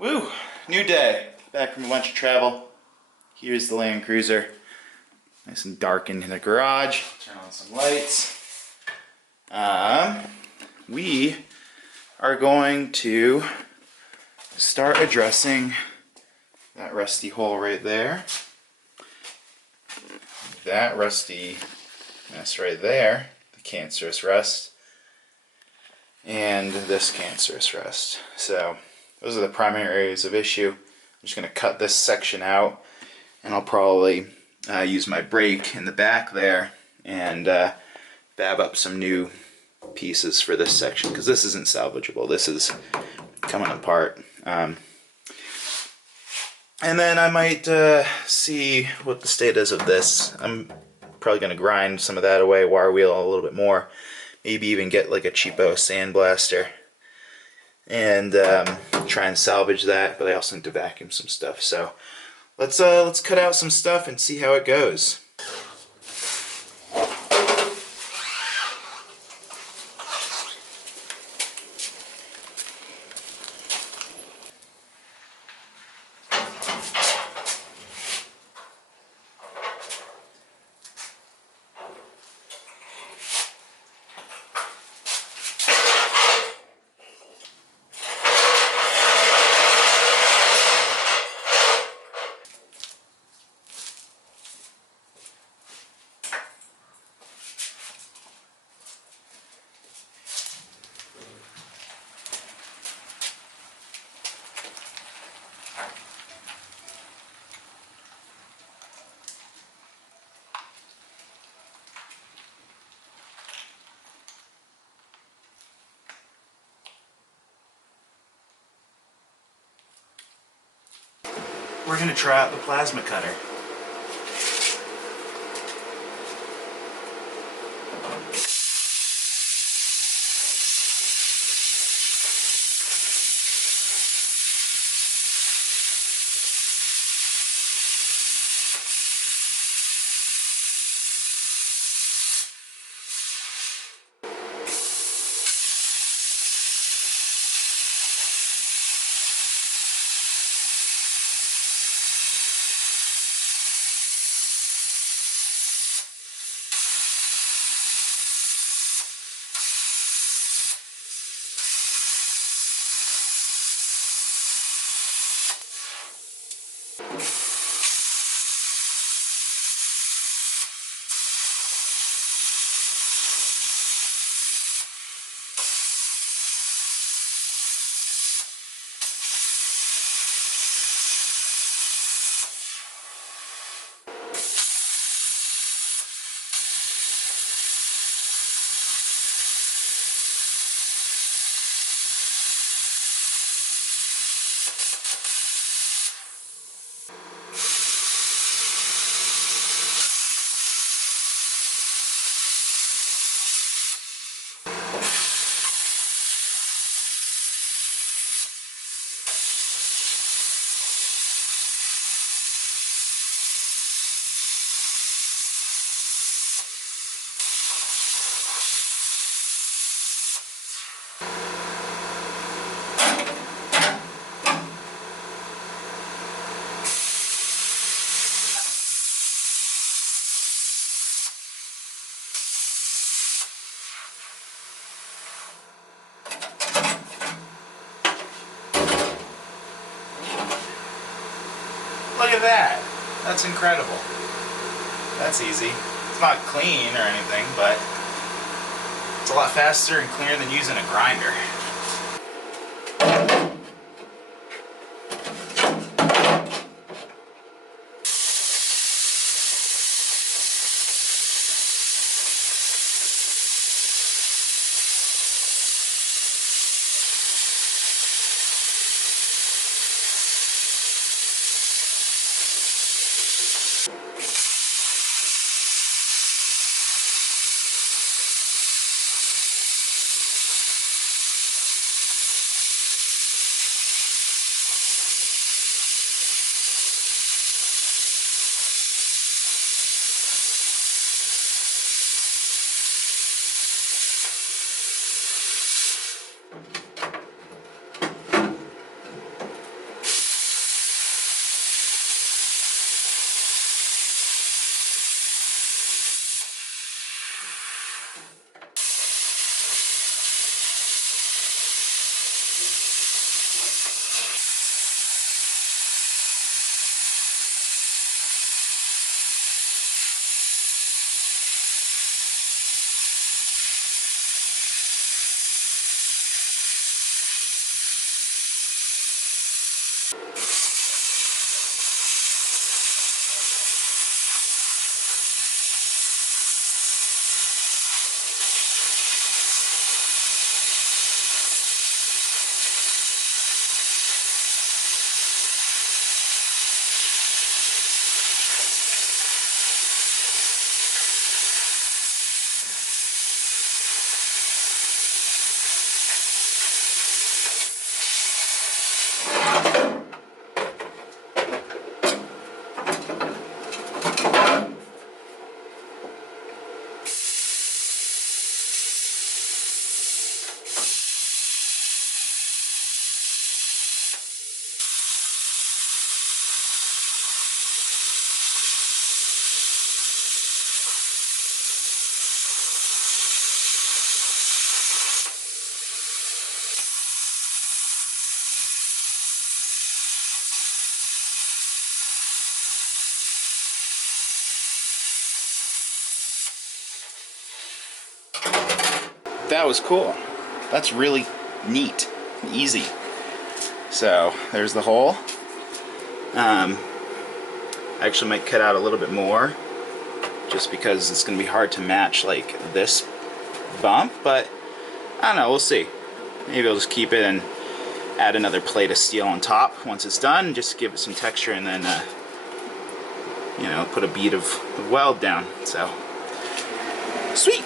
Woo! New day. Back from a bunch of travel. Here's the Land Cruiser. Nice and dark in the garage. Turn on some lights. We are going to start addressing that rusty hole right there. That rusty mess right there. The cancerous rust. And this cancerous rust. So those are the primary areas of issue. I'm just going to cut this section out, and I'll probably use my brake in the back there and fab up some new pieces for this section, because this isn't salvageable. This is coming apart. And then I might see what the state is of this. I'm probably going to grind some of that away, wire wheel a little bit more, maybe even get like a cheapo sandblaster and try and salvage that, but I also need to vacuum some stuff. So let's cut out some stuff and see how it goes. We're going to try out the plasma cutter. Look at that! That's incredible. That's easy. It's not clean or anything, but it's a lot faster and cleaner than using a grinder. That was cool. That's really neat, easy. So there's the hole. I actually might cut out a little bit more just because it's going to be hard to match like this bump, but I don't know, we'll see. Maybe I'll just keep it and add another plate of steel on top once it's done, just to give it some texture, and then you know, put a bead of weld down. So sweet.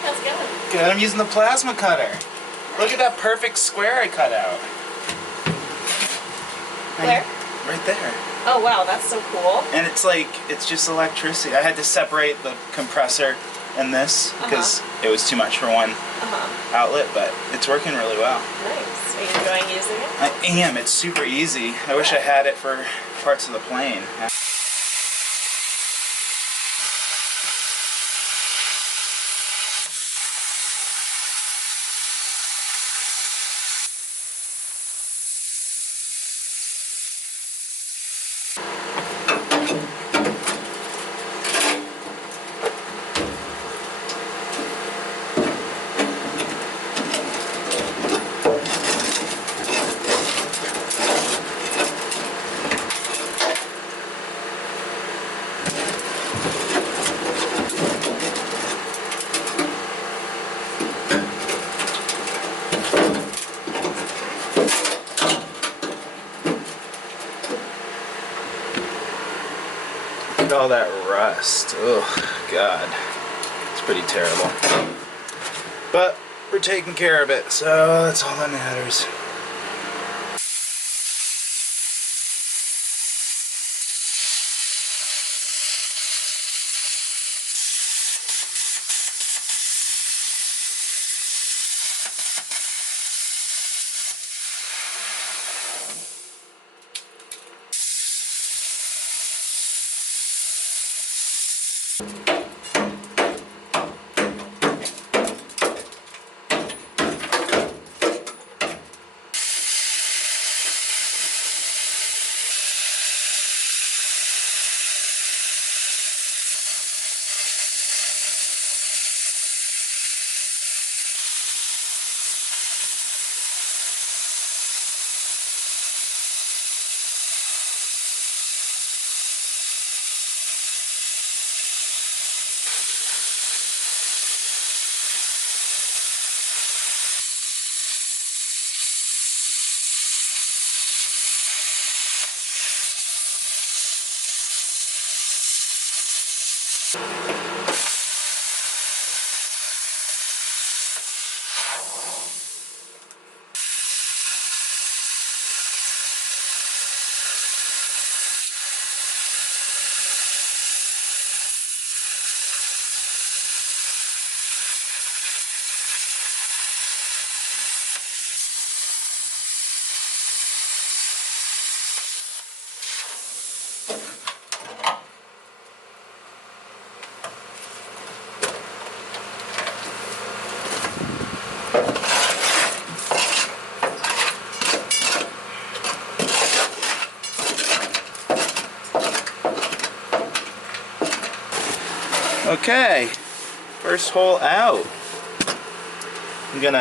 How's it going? Good, I'm using the plasma cutter. Look at that perfect square I cut out. Where? Right there. Oh wow, that's so cool. And it's like, it's just electricity. I had to separate the compressor and this because it was too much for one outlet, but it's working really well. Nice. Are you enjoying using it? I am. It's super easy. I wish I had it for parts of the plane. Look at all that rust. Oh, God. It's pretty terrible. But we're taking care of it, so that's all that matters. Okay, first hole out. When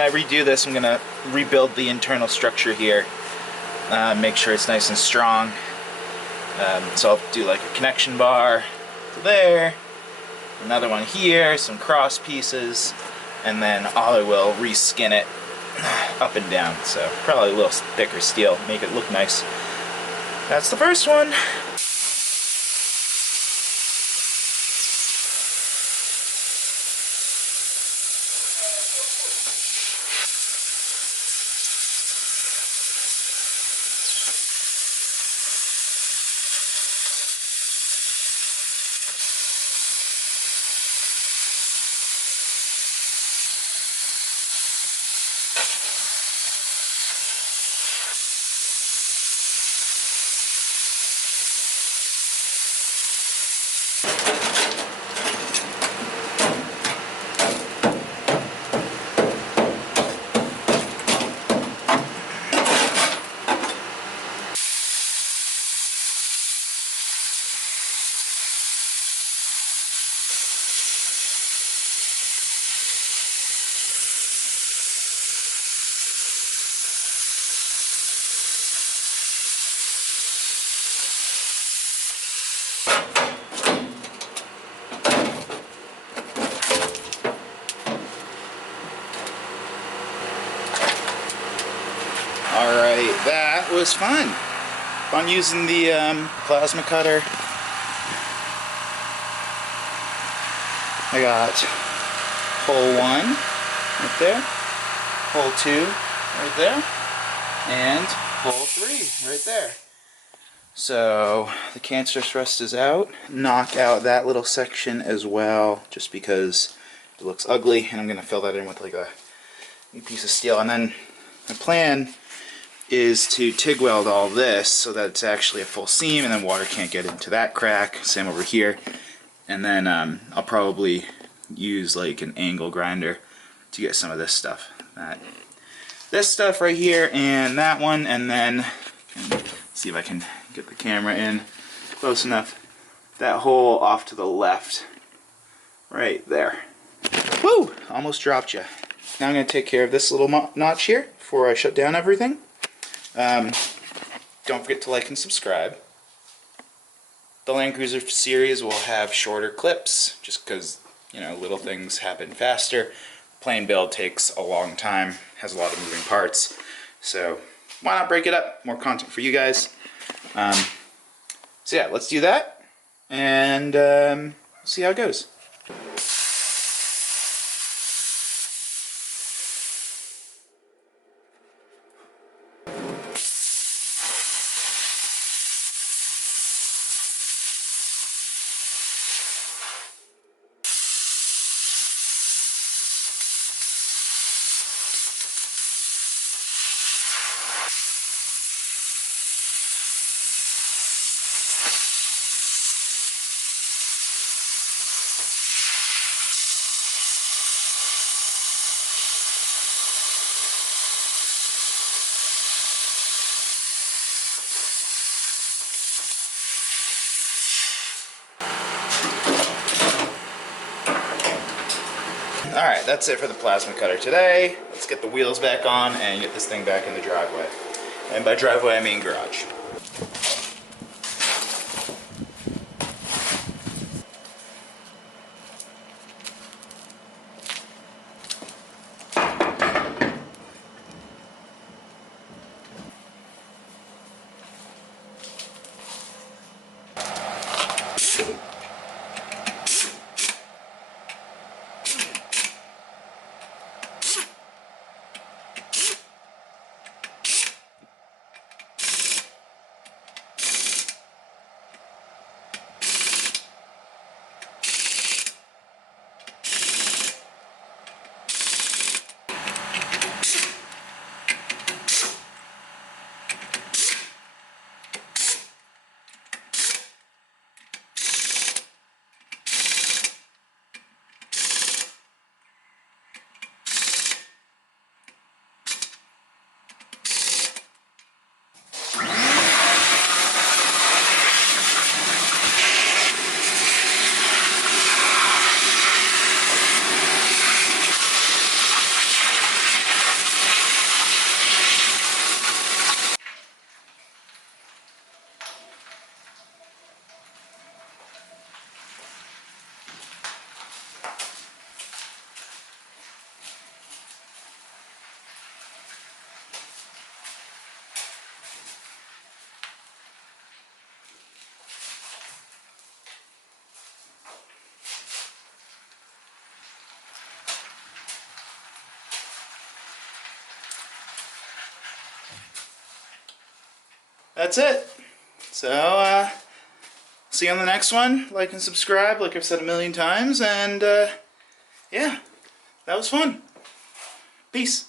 I redo this, I'm gonna rebuild the internal structure here. Make sure it's nice and strong. So I'll do like a connection bar to there, another one here, some cross pieces, and then I will reskin it up and down. So probably a little thicker steel, make it look nice. That's the first one. Alright, that was fun. Fun using the plasma cutter. I got hole 1 right there, hole 2 right there, and hole 3 right there. So the cancerous rust is out. Knock out that little section as well, just because it looks ugly, and I'm going to fill that in with like a piece of steel. And then my plan is to TIG weld all this so that it's actually a full seam, and then water can't get into that crack. Same over here. And then I'll probably use like an angle grinder to get some of this stuff. This stuff right here and that one, and then see if I can get the camera in close enough. That hole off to the left, right there. Woo! Almost dropped you. Now I'm going to take care of this little notch here before I shut down everything. Don't forget to like and subscribe. The Land Cruiser series will have shorter clips, just because, you know, little things happen faster. Plane build takes a long time, has a lot of moving parts, so why not break it up? More content for you guys. So yeah, let's do that, and see how it goes. Alright, that's it for the plasma cutter today. Let's get the wheels back on and get this thing back in the driveway. And by driveway, I mean garage. that's it. So, see you on the next one. Like and subscribe, like I've said a million times. And, yeah, that was fun. Peace.